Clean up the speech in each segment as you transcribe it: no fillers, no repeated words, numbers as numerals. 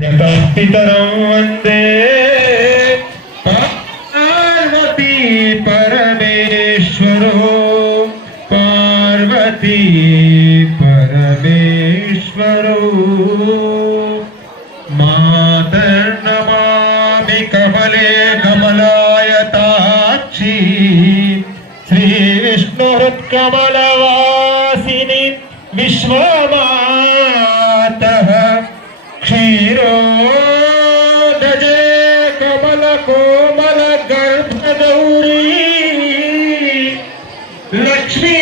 पितरं वन्दे पार्वती परमेश्वरो पार्वती परमेश्वरो मातर्नमामि कमले कमलायताक्षी श्रीविष्णुहृत्कमलवासिनि विश्वमातः क्षीरोदजे कमल कोमल गर्भगौरी लक्ष्मी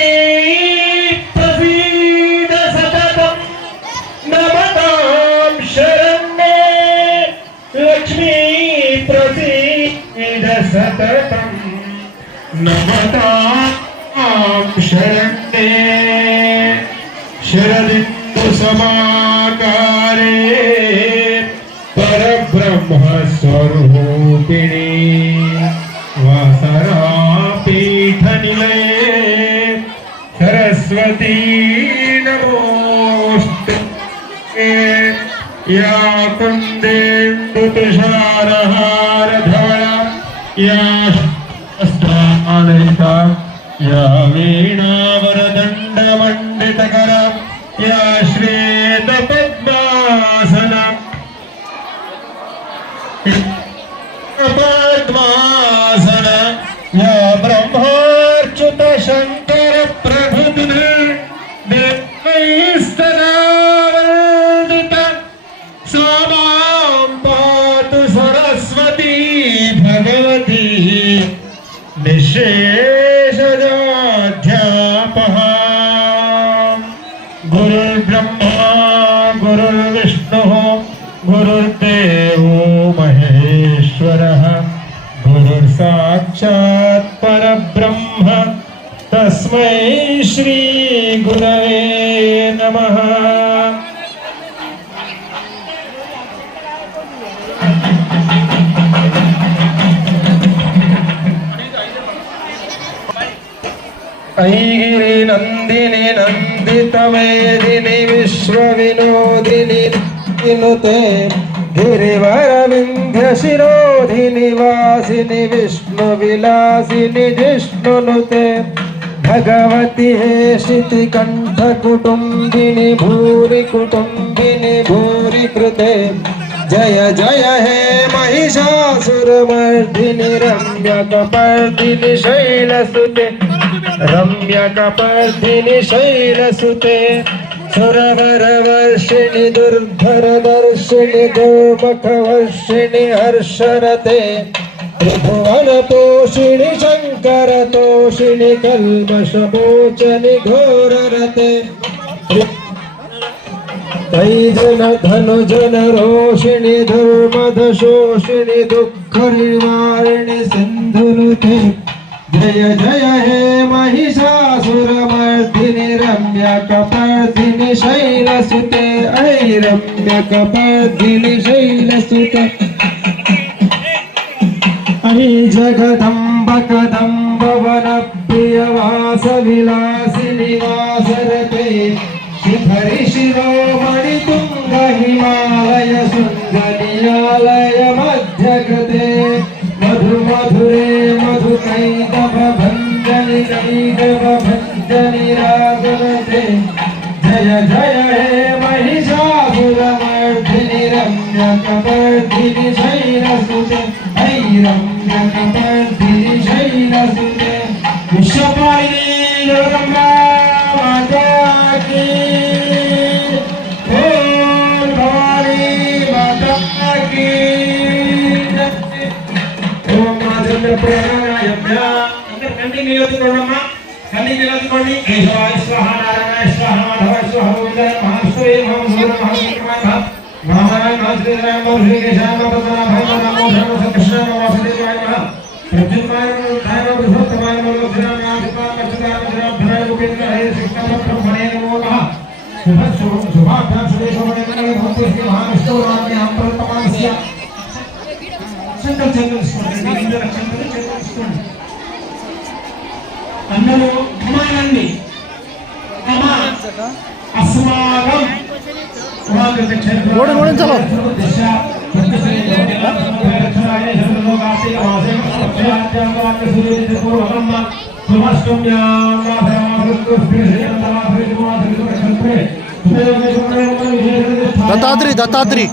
प्रसीद सततं नमतां शरण्ये लक्ष्मी प्रसीद सततं नमतां शरण्ये शरदिन्दु समाकारे परब्रह्म स्वरूपिणी वासरा पीठ निलये सरस्वती नमोस्तुते या कुन्देन्दु तुषारहार धवला या शास्त्रालयिता या वीणावरदण्ड मण्डितकरा या श्वेत पद्मासना पद्मासना या ब्रह्माच्युत शंकर प्रभृति देवैस्तदा वन्दिता सा मां पातु सरस्वती भगवती निःशेषजाध्यापः गुरुर्ब्रह्मा गुरुर्विष्णुः गुरुर्देवो महेश्वरः गुरुर्साक्षात् परब्रह्म तस्मै श्री गुरवे नमः। ऐगिरि नंदिनी नंदितमेदिनी विश्वविनोदिनी नुते गिरिवरविंध्य शिरोधिनि वासिनि विष्णुविलासिनि जिष्णुनुते भगवति हेशिति कंठ कुटुंबिनि भूरि कृते जय जय हे महिषासुरमर्दिनि रम्यकपर्दिनि शैलसुते रम्यकपर्दिनि शैलसुते सुरवरवर्षिणि दुर्धरदर्शिनि गोमुखवर्षिणि हर्षरते त्रिभुवनतोषिणि शङ्करतोषिणि कल्मषमोचनि घोररते तैजन धनुजन रोषिणि दुर्मदशोषिणि दुःखनिवारिणि सिन्धुनुते जय जय हे महिषासुरमर्दिनि रम्यकपर्दिनि शैलसुते ऐ रम्यकपर्दिनि शैलसुते ऐ जगदम्ब कदम्ब वनप्रिय वासविलासिनि वासरते शिखरि शिरोमणि तुंग हिमालय सुन्दरियालय मध्यकृते मधु मधुरे मधुकैतव भञ्जनि कैतव भञ्जनि रागवते जय जय हे महिषासुरमर्दिनि रम्यकपर्दिनि शैलसुते ऐ रम्यकपर्दिनि शैलसुते विश्वपालिनी जगदम्बा माता की बोल भवानी माता की ओम चंद्र प्रणयम्या इंद्र कंडी निलतिकोण्डम्मा कंडी निलतिकोण्डी केशवाय स्वाहा नारायणाय स्वाहा माधवाय स्वाहा गोविंदाय महासूरे महासूर महाविक्रमाय महामाय महाश्रीराय महाश्री केशवाय पद्मनाभाय नमो नमो कृष्णाय नमो वासुदेवाय नमः प्रद्युम्नाय नमो रुद्राय नमो बृहत्तमाय नमो श्रीराम नामदिपाय मच्युताय नमो धनाय गोविंदाय कृष्णाय ब्रह्मणे नमो नमः शुभाभ्यां सुदेशोमणे नमो भक्तिश्री महाविष्णु रामे हम प्रतमास्य संकल्प చేసుకోండి ఇంద్ర రక్షణలు చేసుకోండి అందరూ ధమానండి ధమా अस्माकं चलो దత్తాత్రి దత్తాత్రి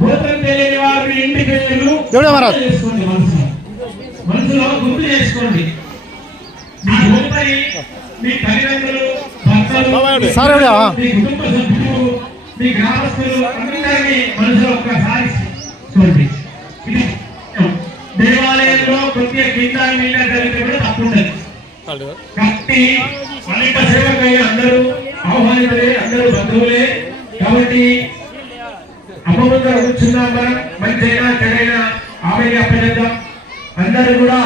గోత్రం తెలియని వారి ఇంటి పేర్లు చేసుకోండి. మనసులో గుర్తు చేసుకోండి. మీ గోత్రి, మీ తల్లిదండ్రులు, భర్తలు, మీ కుటుంబ సభ్యులు, మీ గ్రామస్తులు అందరినీ మనసులో ఒక్కసారి చూడండి. ఇది దేవాలయంలో కొద్దిగా కింద మీద జరిగితే కూడా తప్పుండదు. కట్టి అనేక సేవకై అందరూ ఆహ్వానితులే, అందరూ బంధువులే. కాబట్టి అమ్మముందర కూర్చున్నాం. మనం మంచైనా చెడైనా ఆమెకి అప్పచెద్దాం. అందరూ కూడా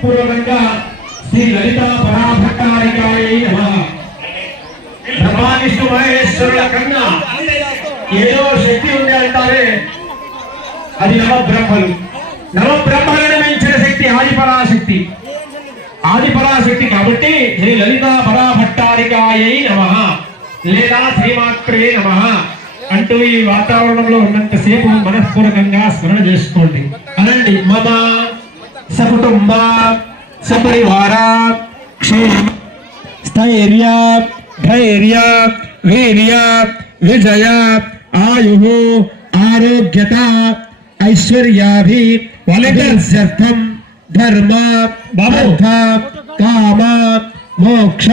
పూర్వకంగా శ్రీ లలిత పరాభట్టారికాయ నమః. బ్రహ్మావిష్ణు మహేశ్వరుల కన్నా ఏదో శక్తి ఉంది అంటారే, అది నవబ్రహ్మలు. నవబ్రహ్మలను మించిన శక్తి ఆదిపరాశక్తి. ఆదిపరాశక్తి కాబట్టి శ్రీ లలిత పరాభట్టారికాయ నమః లేదా శ్రీమాత్రే నమః అంటూ ఈ వాతావరణంలో ఉన్నంతసేపు మనఃపూర్వకంగా స్మరణ చేసుకోండి. అనండి. మమ సకుటుంబ సపరివార క్షేమ స్థైర్య ధైర్య వీర్య విజయ ఆయు ఆరోగ్యత ఐశ్వర్యాభి వలగస్యర్థం ధర్మ అర్థ కామ మోక్ష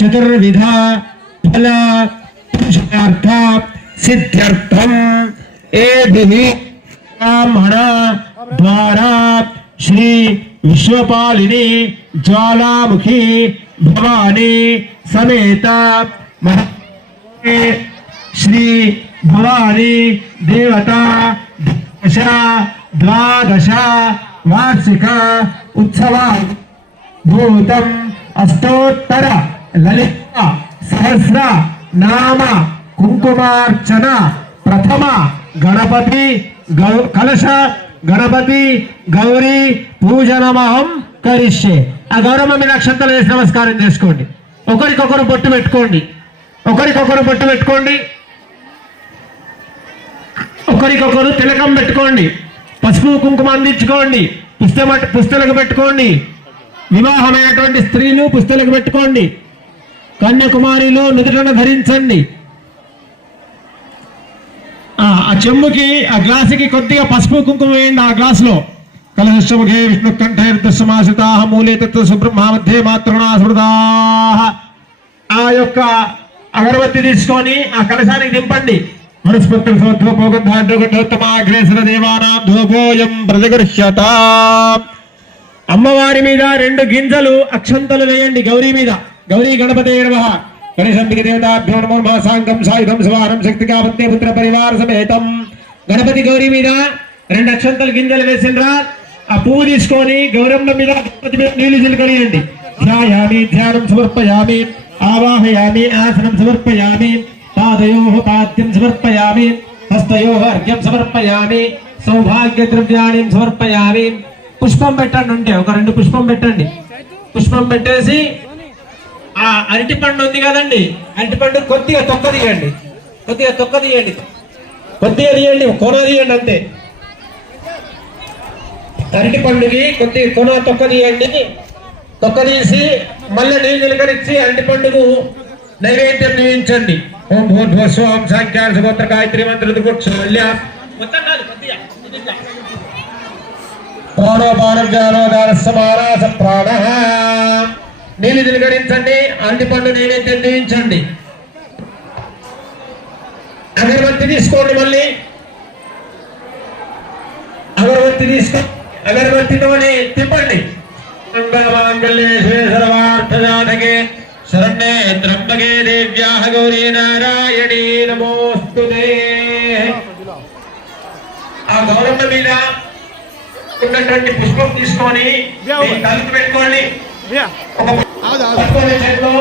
చతుర్విధ ఫల పురుషార్థ సిద్ధ్యర్థం ఏభి బ్రాహ్మణ ద్వారా శ్రీ విశ్వపాలిని జ్వాలాముఖి భవాని సమేత శ్రీ భవాని దేవత ద్వాదశ వార్షిక ఉత్సవ భూతం అష్టోత్తర లలిత సహస్ర నామ కుంకుమార్చన ప్రథమ గణపతి కలశ గణపతి గౌరీ పూజనమహం కరిష్యే. ఆ గౌరమ్మ మీద అక్షంతలు వేసి నమస్కారం చేసుకోండి. ఒకరికొకరు బొట్టు పెట్టుకోండి. ఒకరికొకరు బొట్టు పెట్టుకోండి. ఒకరికొకరు తిలకం పెట్టుకోండి. పసుపు కుంకుమ అందించుకోండి. పుస్తలకు పెట్టుకోండి. వివాహమైనటువంటి స్త్రీలు పుస్తలకు పెట్టుకోండి. కన్యాకుమారిలో నుదుటను ధరించండి. ఆ చెంబుకి ఆ గ్లాసుకి కొద్దిగా పసుపు కుంకుమ వేయండి. ఆ గ్లాసులో కలశముఖే విష్ణు కంఠే సమాసితా మూలే తత్వ సుబ్రహ్మ మధ్య మాతృణా స్మృతా. ఆ యొక్క అగరబత్తి తీసుకొని ఆ కలశానికి దింపండి. మనస్పత్రమోగోత్తమాగ్రేసర దేవానాం ధూపోయం ప్రజగృహ్యత. అమ్మవారి మీద 2 గింజలు అక్షంతలు వేయండి. గౌరీ మీద. గౌరీ గణపతే నమః. గణేశంబికి దేవతాభ్యో నమో నమః. సాంగం సాయుధం శివారం శక్తిగా పత్ని పుత్ర పరివార సమేతం. గణపతి గౌరీ మీద 2 అక్షంతలు గింజలు వేసిండ్రా. ఆ పువ్వు తీసుకొని గౌరమ్మ మీద గణపతి మీద నీళ్లు చిలకరియండి. ధ్యాయామి ధ్యానం సమర్పయామి ఆవాహయామి ఆసనం సమర్పయామి పాదయోః పాద్యం సమర్పయామి హస్తయోః అర్ఘ్యం సమర్పయామి సౌభాగ్య ద్రవ్యాణి సమర్పయామి. పుష్పం పెట్టండి. ఉంటే ఒక 2 పుష్పం పెట్టండి. పుష్పం పెట్టేసి ఆ అరటిపండు ఉంది కదండి, అరటిపండు కొద్దిగా తొక్క తీయండి. కొద్దిగా తీయండి. కొన తీయండి అంతే. అరటిపండుకి కొద్దిగా కొన తొక్క తీయండి. తొక్క తీసి మళ్ళీ నీళ్ళు నిలకరించి అరటిపండుకు నైవేద్యం నియమించండి. ఓం భూర్భువస్వం సాంఖ్యాల సుగోత్ర గాయత్రి మంత్ర నీళ్ళు నిలకరించండి. అరటిపండు నైవేద్యం నియమించండి. అగరబత్తి తీసుకోండి. మళ్ళీ అగరబత్తి తీసుకొని అగరబత్తితోనే తిప్పండి. సర్వార్థజాతకే శరణ్యే త్ర్యంబకే దేవ్యాః గౌరీ నారాయణీ నమోస్తుతే. ఆ గౌరమ్మ మీద ఉన్నటువంటి పుష్పం తీసుకొని తలుపు పెట్టుకోండి. చేతిలో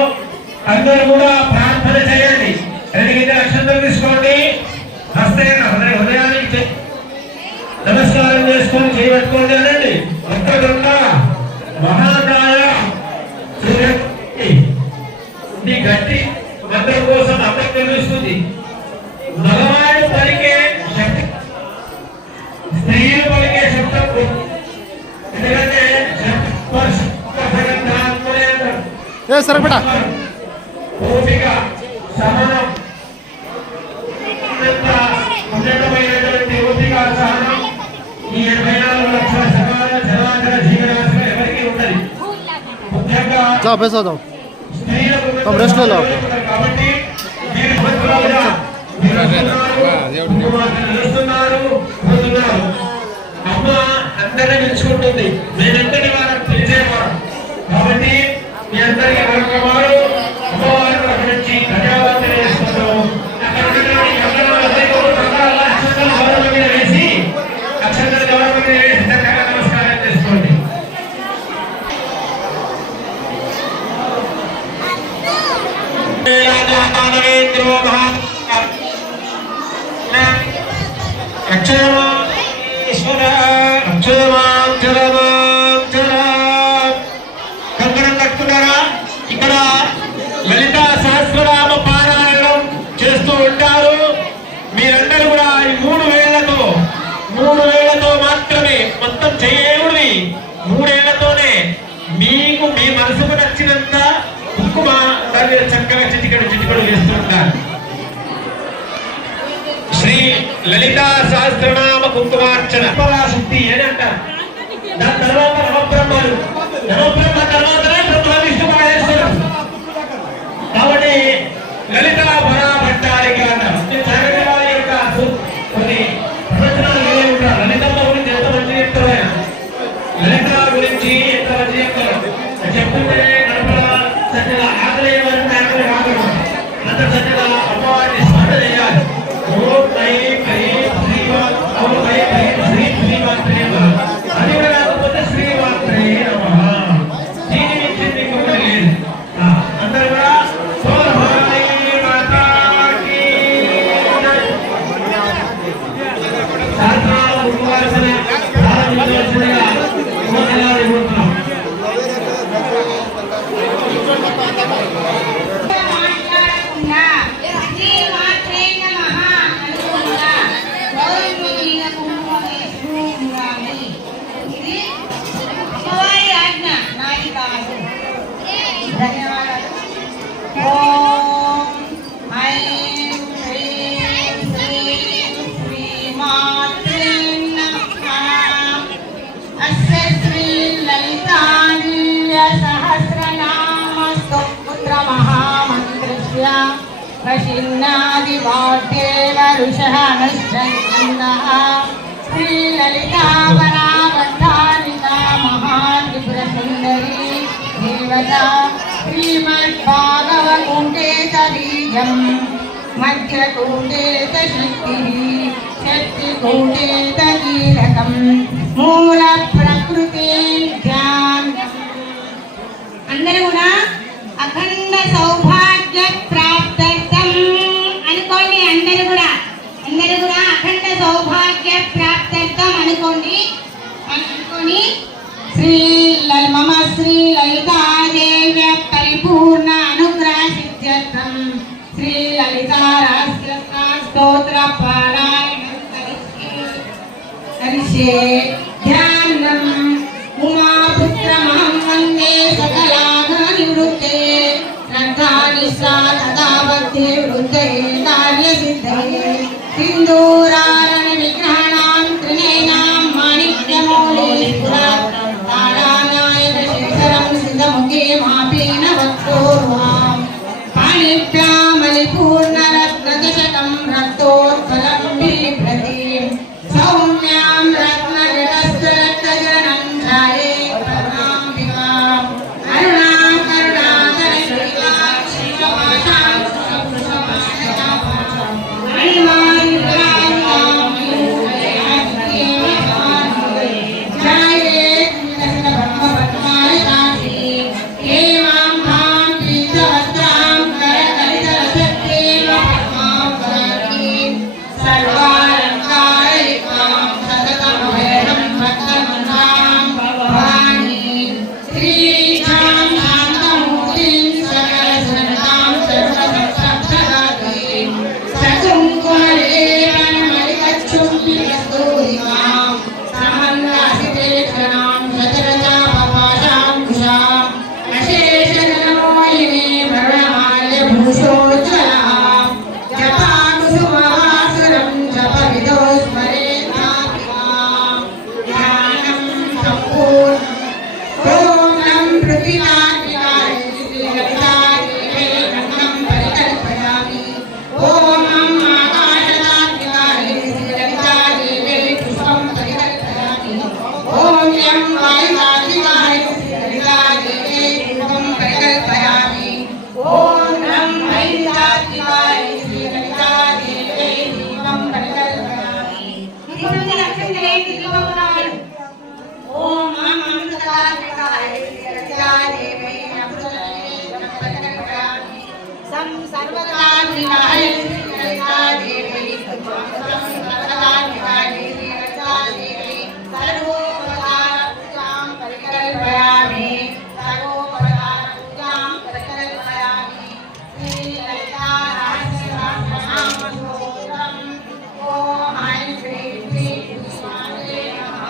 అందరూ కూడా ప్రార్థన చేయండి. 2 గింజల అక్షంతలు తీసుకోండి. హృదయానికి నమస్కారం చేసుకొని చేయబెట్టుకోండి. అనండి. ఒక్కడున్న మహాకాయ గట్టి మంత్రం కోసం అందరికి తెలుస్తుంది. మగవాడు పలికే శక్తి సరే బేటా ఓపిక సహనం ఉన్నతమైనటువంటి ఓపిక సహనం ఈ 84 లక్షల సమాజ జనాంతర జీవనాశం ఎవరికీ ఉన్నది. ముఖ్యంగా हम रेस्ट ले लो కాబట్టి మీరు అమ్మ అందరినీ పిలుచుకుంటుంది. నేనంతటి వారికి పిలిచేవారు కాబట్టి మీ అందరికీ వారు అమ్మవారి గురించి ధన్యవాదాలు తెలియజేస్తున్నాం. అక్కడ ఉన్నటువంటి అక్షంతలు గౌరవం మీద వేసి అక్షంతలు గౌరవం మీద వేసి చక్కగా నమస్కారం చేసుకోండి. కంకణం కట్టుకున్నారా? ఇక్కడ లలితా సహస్రనామ పారాయణం చేస్తూ ఉంటారు. మీరందరూ కూడా ఈ 3 వేళ్లతో మాత్రమే మొత్తం చేయవుడి 3 ఏళ్లతోనే మీకు మీ మనసుకు నచ్చినంత కుంకుమ దాని చక్కగా చిటికడు వేస్తూ ఉంటారు. శ్రీ లలితా సహస్రనామ కుంకుమార్చన పరాశక్తి అని అంటారు. దాని తర్వాత నవబ్రహ్మలు, నవబ్రహ్మ తర్వాతనే బ్రహ్మ విష్ణు మహేశ్వరుడు. కాబట్టి లలితా భట్టారికి అంటారు. కొన్ని ప్రవచనాలు వినే ఉంటారు. లలితమ్మ గురించి ఎంత మంచి చెప్తారు ఆయన. లలిత గురించి ఎంత మంచి చెప్తారు చెప్తుంటే నడపల చక్కగా ఆకలి వరకు ఆకలి కాకుండా అంత చక్కగా అమ్మవారిని స్మరణ చేయాలి. అది కూడా కాకపోతే శ్రీమాత్రే నమః. దీని నుంచి మీకు లేదు. అందరూ కూడా वरुषः श्रीललिता वरावतारिका महात्रिपुरसुन्दरी देवता श्रीमद्भागवकूटेतबीजं मध्यकूटेतशक्तिः शक्तिकूटेतकीलकं मूलप्रकृतिर्ध्यानम्. అందరూ కూడా అఖండ సౌభాగ్య ప్రాప్త్యర్థం అనుకోండి. అందరూ కూడా అఖండ సౌభాగ్య ప్రాప్త్యర్థం అనుకోండి. మమ శ్రీ లలితాదేవ్య పరిపూర్ణ అనుగ్రహ సిద్ధ్యర్థం శ్రీ లలితా రహస్య స్తోత్ర పారాయణం కరిష్యే. ధ్యానం ఉమాపుత్రమహం వందే సకలాఘనివృత్తే శ్రద్ధాని సదా భక్తి వృద్ధే కార్యసిద్ధే. సింధూరారణ విగ్రహాణాం త్రినేనాం మాణిక్యమౌళీపురా తారానాయక శేఖరం సిద్ధముఖే మాపేన వక్తోర్వాం పాణిభ్యామలిపూర్ణరత్నదశకం రక్తోత్పలం బిభ్రతి సౌమ్యాం రత్నజటస్థరక్తజనం ధ్యాయే పరమాంబికాం కరుణాకరుణాకర శ్రీకాక్షికపాశాం सर्वदा विवाहे ललिता देवी सर्वदा विवाहे ललिता देवी सर्वोपचारपूजां परिकल्पयामि सर्वोपचारपूजां परिकल्पयामि श्री ललिता सहस्रनामस्तोत्रम् ओम ऐं श्रीं श्री नमः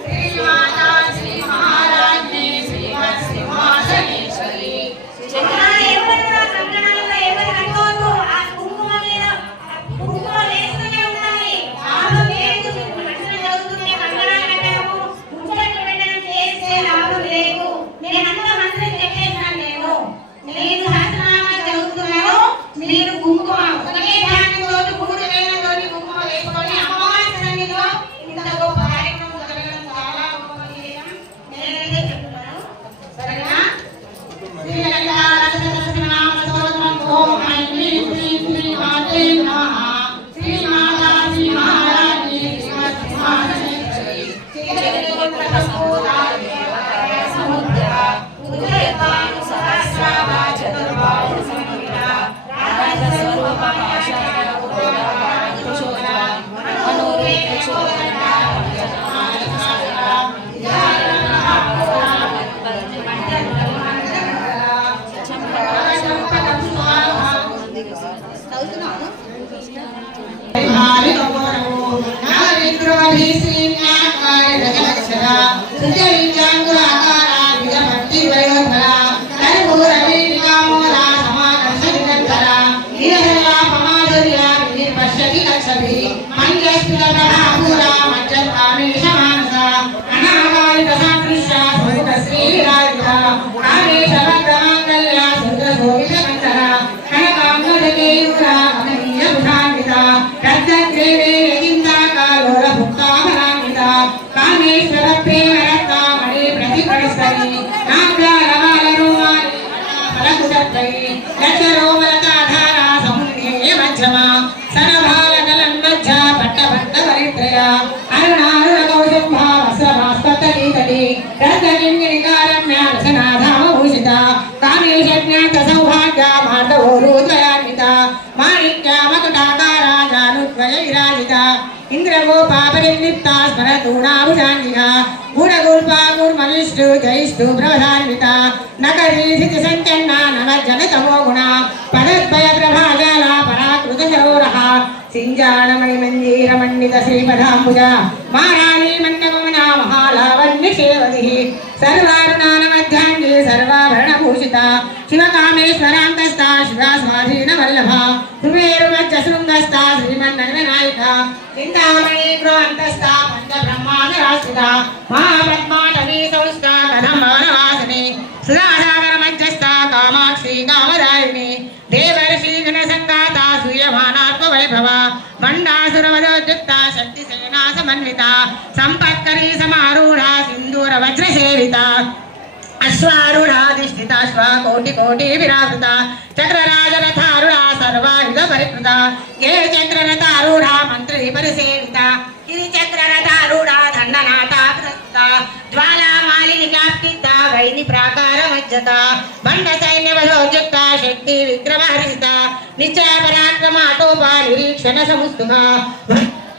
श्री माता श्री महाराज्ञी श्रीमत्सिंहासनेश्वरी మీరు కుంకుమ ఒకటే ధాన్యంతో 3 వేలతోటి కుంకుమ వేసుకొని అమ్మవారి సన్నిధిలో ఇంత గొప్ప కార్యక్రమం జరగడం చాలా గొప్ప విషయం. నేనైతే చెప్తున్నాను, సరేనా? శ్రీ లలితా సహస్రనామ స్తోత్రం ఓం ఐం హ్రీం శ్రీం శ్రీ మాతే నమః శ్రీ మాతా శ్రీ మహారాజ్ఞీ శ్రీమత్సింహాసనేశ్వరి సముద్ర ఉదయతాను సహస్రాభా చతుర్బాహు సమీర इंद्रगोपापरिनिप्ता स्मरतूणाभुजान्विता गुणगुल्पा गुर्मनिष्ठु जयिष्ठु प्रवधान्विता नकरीसिति सञ्चन्ना नवजनतमो गुणा पदद्वय प्रभाजाला पराकृत सरोरः सिञ्जानमणिमञ्जीरमण्डित श्रीपदाम्बुजा महाराणी मण्डपमना महालावण्यसेवतिः सर्वारुणानमध्याङ्गी सर्वाभरणभूषिता शिवकामेश्वरान्तस्था शिवा स्वाधीनवल्लभा सुमेरुमज्जशृङ्गस्था श्रीमन्नगरनायिका चिन्तामणि गृहान्तस्था पञ्चब्रह्माण्डराश्रिता महापद्माटवी संस्था कदम्बवनवासिनी सुधासागरमध्यस्था कामाक्षी कामदायिनी देवर्षि जनसङ्गाता सूयमानात्मवैभवा मण्डासुरवरोद्युक्ता शक्तिसेना समन्विता सम्पत्करी समारूढा सिन्दूरवज्रसेविता अश्वारूढाधिष्ठिता श्वाकोटि विरावृता चक्रराजरथारूढा सर्वायुध परिकृता ये चक्ररथारूढा मन्त्री परिसेविता गिरिचक्ररथारूढा दण्डनाथा प्रस्थिता ज्वालामालिनी व्याप्तिता वैनि प्राकारमज्जता बण्ड सैन्यवधोद्युक्ता शक्ति विक्रमहर्षिता निश्चय पराक्रमाटोपा निरीक्षण समुस्तुका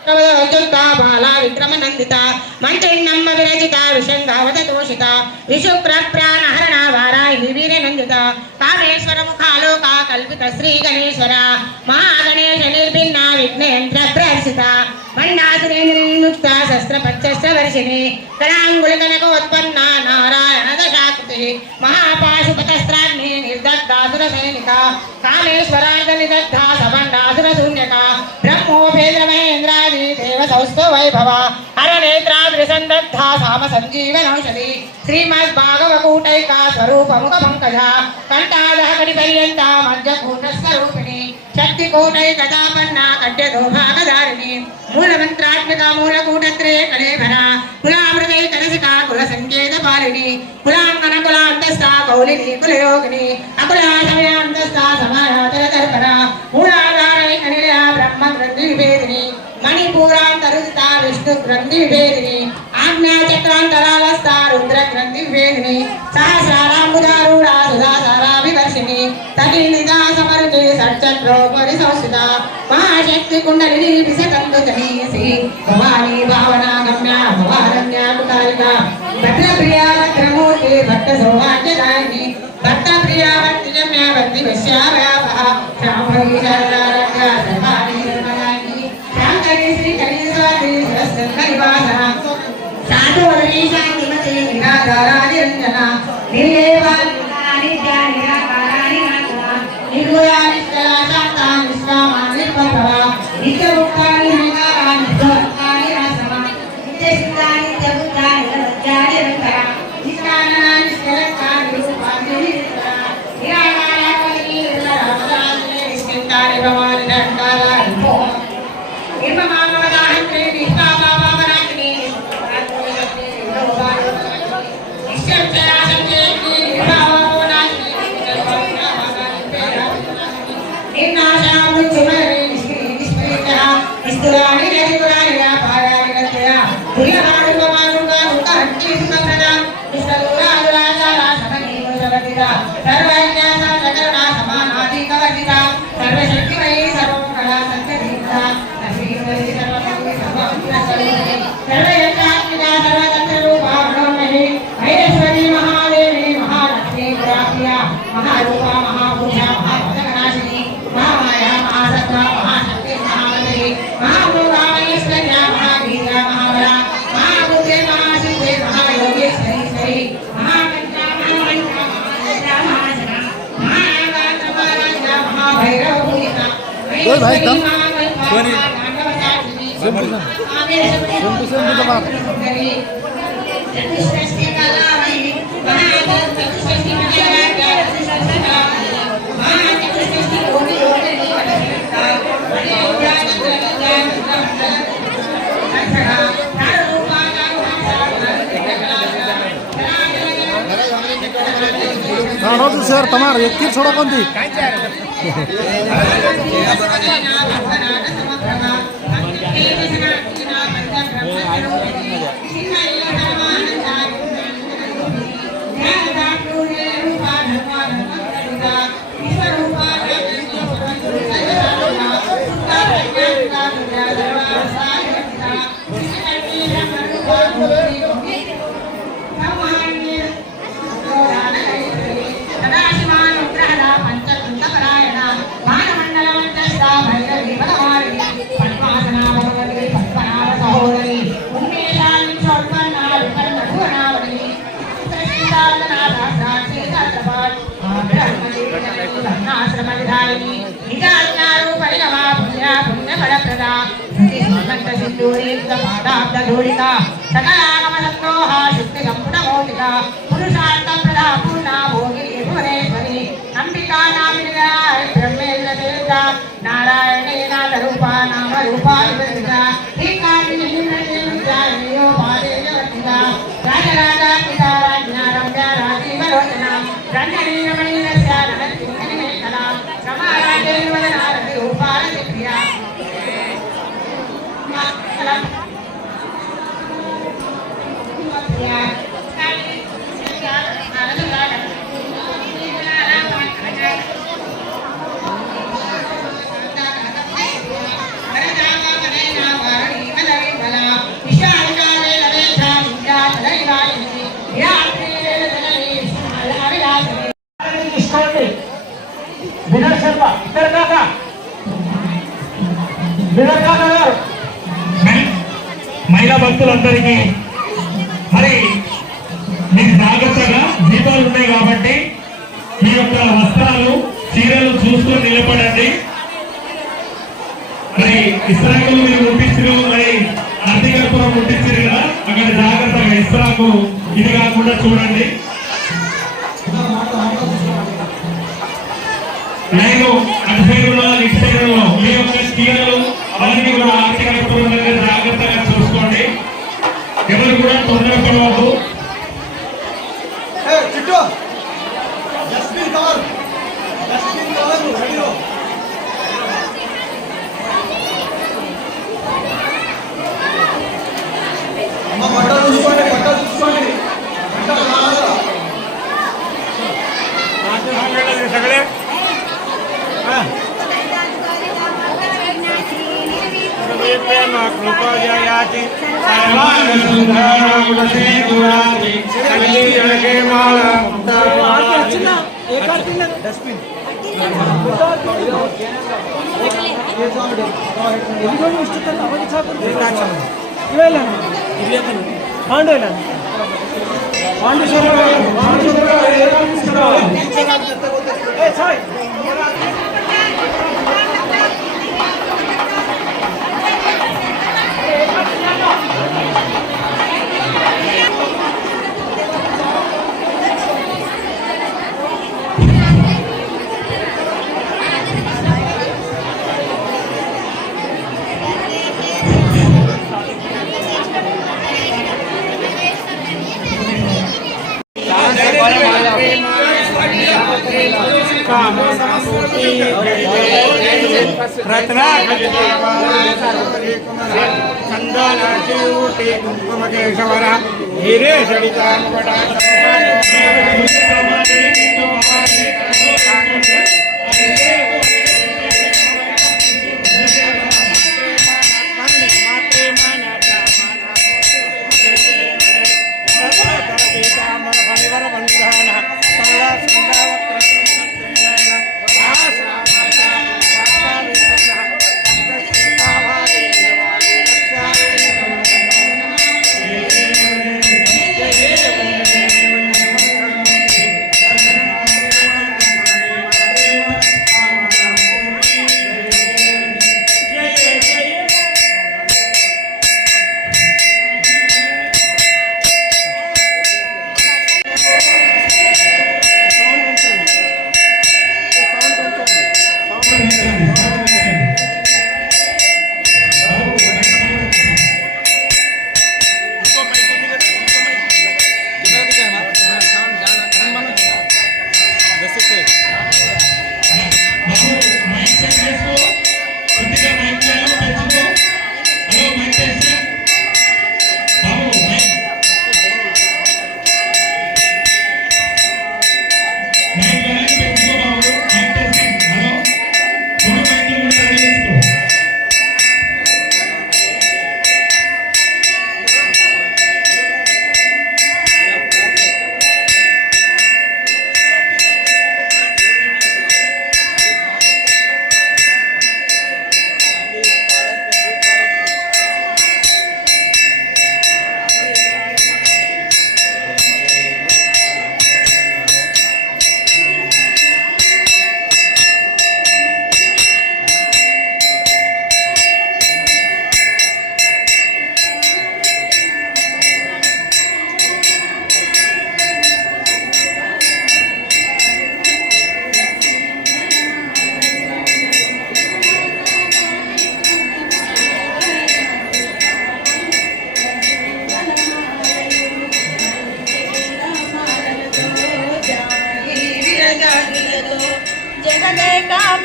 प्रवदोजुक्ता बाला विक्रमनन्दिता मन्त्रिण्णम्म विरचिता विशङ्गावततोषिता विशुक्रप्राणहरणा वाराहि वीरनन्दिता कामेश्वर मुखालोका कल्पित श्रीगणेश्वरा महागणेश निर्भिन्ना विघ्नेन्द्रप्रहर्षिता मण्डासुरेन्द्रनियुक्ता शस्त्रपञ्चस्त्रवर्षिणी कराङ्गुलिकनकोत्पन्ना नारायण दशाकृतिः महापाशुपतस्त्राग्नि निर्दग्धासुरसैनिका कामेश्वरार्धनिदग्धा सबण्डासुरशून्यका ब्रह्मोपेन्द्रमहेन्द्रादि देवसौस्तो वैभवा हरनेत्राद्रिसन्दग्धा सामसञ्जीवनौषधि श्रीमद्भागवकूटैका स्वरूपमुखपङ्कजा कण्ठादहकटिपर्यन्ता मध्यकूटस्वरूपिणी शक्तिकूटैकतापन्ना कड्यदोभागधारिणी मूलमन्त्रात्मिका मूलकूटत्रये कलेभरा कुलामृतैकरसिका कुलसङ्केतपालिनी कुलाङ्गनकुलान्तस्था कौलिनी कुलयोगिनी अकुलासमयान्तस्था समायातरतर्पणा मूलाधारैकनिलया ब्रह्मग्रन्थिविभेदिनी मणिपूरान्तरुदिता विष्णुग्रन्थिविभेदिनी आज्ञाचक्रान्तरालस्था रुद्रग्रन्थिविभेदिनी सहस्राराम्बुधारूढा सुधासाराभिवर्षिणी तटिनिधा समरुते షట్చక్రోపరి సంస్థిత మహాశక్తి కుండలిని విశకంతు జనీయసి భవానీ భావనాగమ్య భవారణ్య కుటారిక భద్రప్రియ భద్రమూర్తి భక్త సౌభాగ్యదాయిని భక్త ప్రియ భక్తి గమ్య భక్తి వశ్యాభయాభ శాంభవి శరణారజ్ఞ సర్వాణి నిర్మలాని శాంకరి శ్రీ కరీశ్వరి సరస్వతి శాంతవదనీ శాంతిమతి నిరాధారా నిరంజన నిర్యేవాని నిరాకారాని నిర్గుణాని శాంతా నిష్కామా నిర్మల నిత్యముక్తాని నిరాకారాని నిత్యముక్తాని రాసమ నిత్యసిద్ధాని నిత్యబుద్ధాని నిత్యాని నిరంతర నిష్కారణాని నిష్కలంకాని రూపాన్ని నిరాకారాని నిర్మలాని నిష్కంతాని భవాని నిరంకారాని నిర్మమానవదాహంత్రి నిష్కామాభావనాగ్ని महारूपा महाभूषा महाभगनाशिनी महामाया महासत्ता महाशक्ति महावली महाभोगामैश्वर्या महावीर्या महाबला महाबुद्धे महासिद्धे महायोगेश्वरी श्री महाकन्या महामन्त्रा महाशक्ता महाजना महानागान्त महाराजा महाभैरव पूजिता महेश्वरी महाकल्पा महागवसाक्षिणी आमेशपति चतुष्षष्टि कलामयी चतुष्षष्टि नव्हतं सर तमार एकटी सोडा कोणती नारायणे नाथ रूपा नाम रूपा विवर्तिता राजराजा पिता राज्ञा रम्या राजीव लोचना रंजनी रमणी रस्या नरसिंहनि मेखला समाराजे वदना रति रूपा रतिप्रिया వినర్ శర్మ ఇద్దరు కాక మహిళా భక్తులందరికీ మరి మీరు జాగ్రత్తగా దీపాలు ఉన్నాయి కాబట్టి మీ యొక్క వస్త్రాలు చీరలు చూసుకొని నిలబడండి. మరి ఇస్రాకులు మీరు ముట్టించారు, మరి అర్థికల్పురం ముట్టించారు కదా, అక్కడ జాగ్రత్తగా ఇస్రాకు ఇది కాకుండా చూడండి. నేను అటు సైడ్లో ఇటు సైడ్లో మీ యొక్క చీరలు అవన్నీ కూడా అర్థికల్పురం దగ్గర జాగ్రత్తగా చూసుకోండి. ఎవరు కూడా తొందరపడవద్దు. सगळे प्रेम कृपयाति सर्वांगसुंदरमुदते गुणाति संजीवके माला डस्टबिन चंदनूटी कुंकुमकेशवर हिरे सड़िता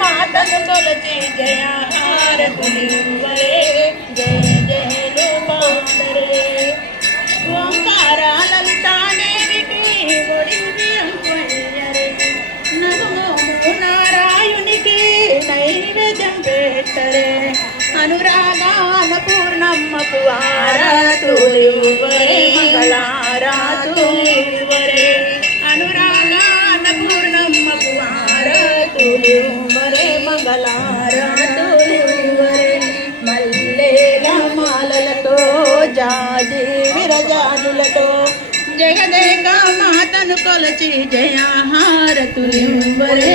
మాతను కొలచి జయ హారతులివ్వరే జయ జయలు పాడరే ఓంకార లలితాదేవికి ఒడివియం కొయ్యరే నమో నారాయణునికి నైవేద్యం పెట్టరే అనురాగాన పూర్ణమ్మకు ఆరాతులివ్వరే మంగళారాతులివ్వరే అనురాగాన పూర్ణమ్మకు ఆరాతులివ్వరే మంగళారాతులివ్వరే మల్లెల మాలలతో జాజి విరజాజులతో జగదేక మాతను కొలచి జయ హారతులివ్వరే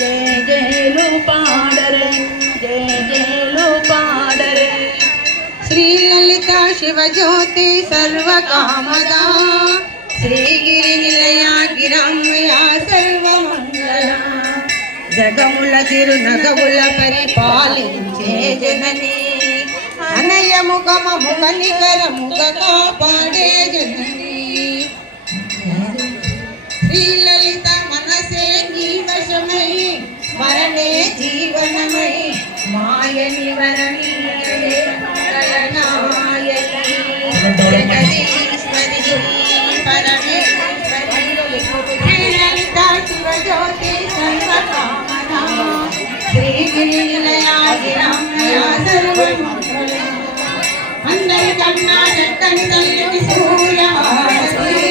జయ జయలు పాడరే జయ జయలు పాడరే శ్రీ లలిత శివజ్యోతి సర్వకామదా శ్రీగిరి నిలయ గిరమ్య సర్వమంగళ జగముల తిరునగముల పరిపాలించే జనని అనయముఖమము కనికరముగ కాపాడే జనని శ్రీ లలిత మనసే నీ వశమై స్మరణే జీవనమై మాయ నివరణీయే మంగళనాయకి జగదీశ్వరి పరమేశ్వరి శ్రీ లలిత శివజ్యోతి సర్వకామనా శ్రీగిరి నిలయ గిరమ్య సర్వమంగళ కన్నా చక్కని తల్లికి సూర్యహారతి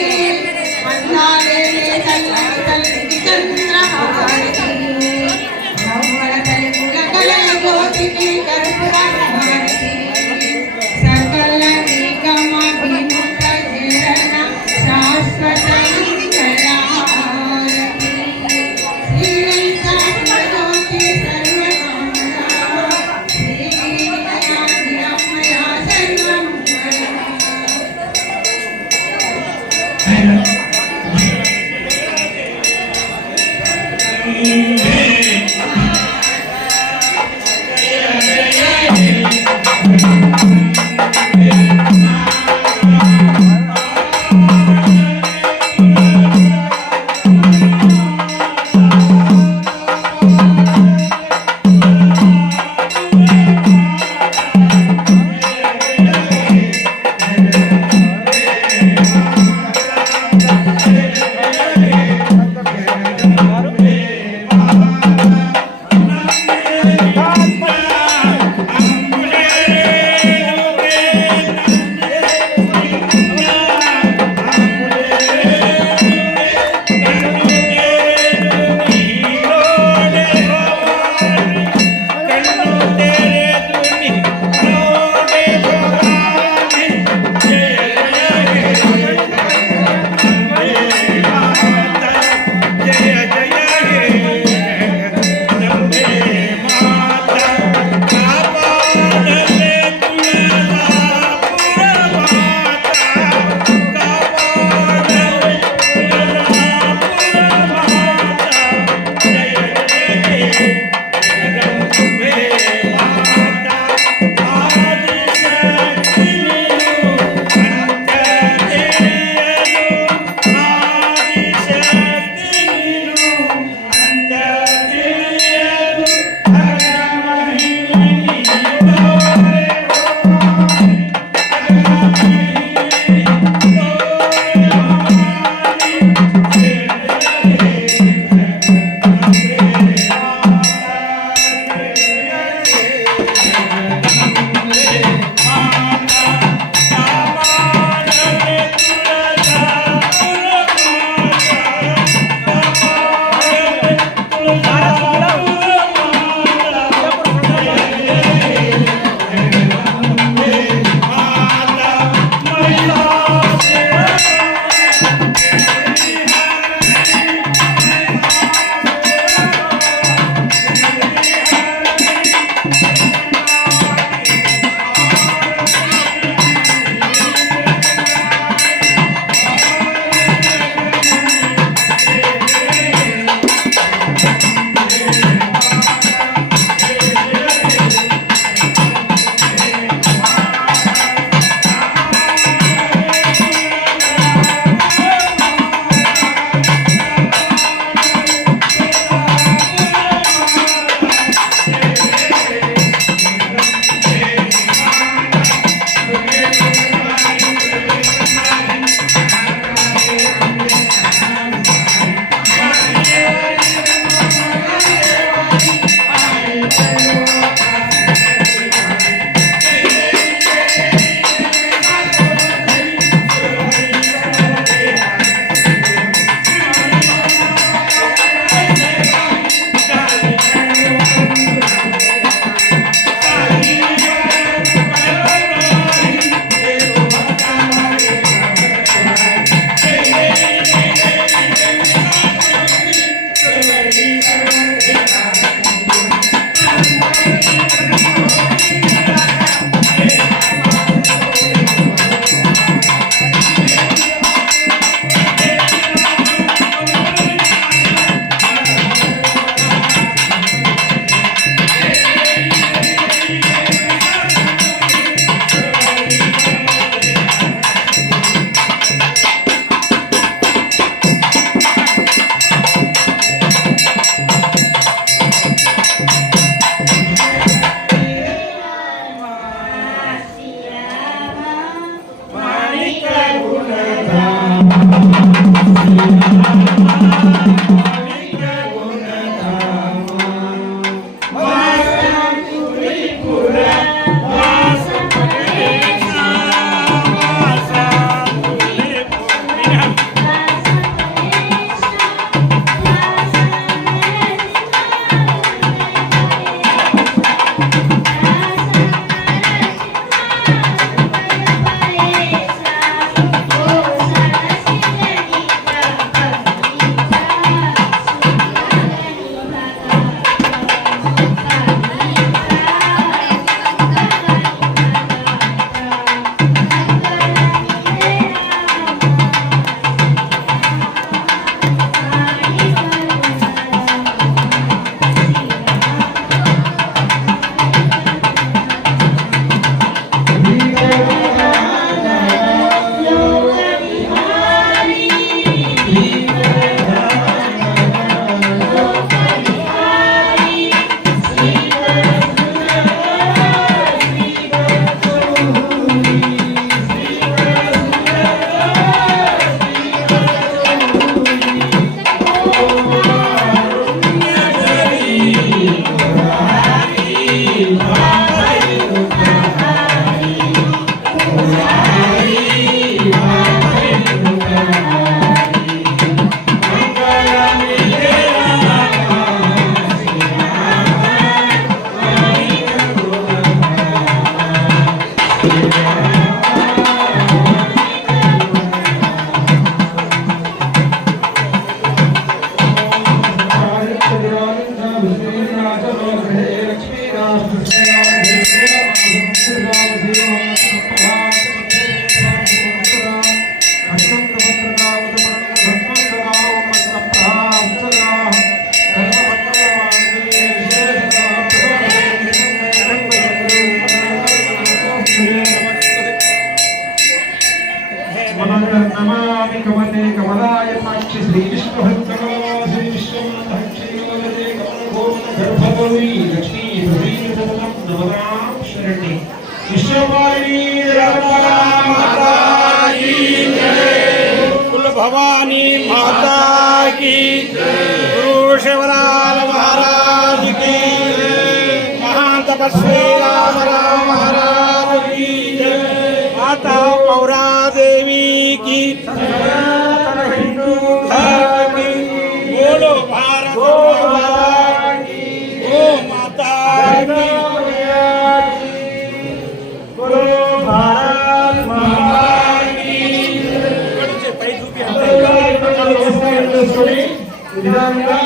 అన్నాలే చల్లని తల్లికి చంద్రహారతి నవ్వల తలుపుల కలల జ్యోతికి కర్పూరహారతి సకల నిగమ విముక్త జరణ శాశ్వత మంగళహారతి శ్రీ వెంకటేశ్వర సర్వకామనా శ్రీ వినాయకమయ సర్వమంగళం नमामि कमले कमलाय माक्षि श्री विष्णु भक्तकमला श्री विष्णु भक्तक्षयोगते कमलगोपगर्भगौरी लक्ष्मी प्रवीणतमं नमतां शरण्ये विश्वपालिनी जगन्माता माता की जय कुल भवानी माता की जय गुरु शिवलाल महाराज की जय महातपस्वी राम महाराज की जय माता पौरा देवी की हिंदू धर्म की बोलो भारत माता की ओ माता की बोलो भारत माता की విధానంగా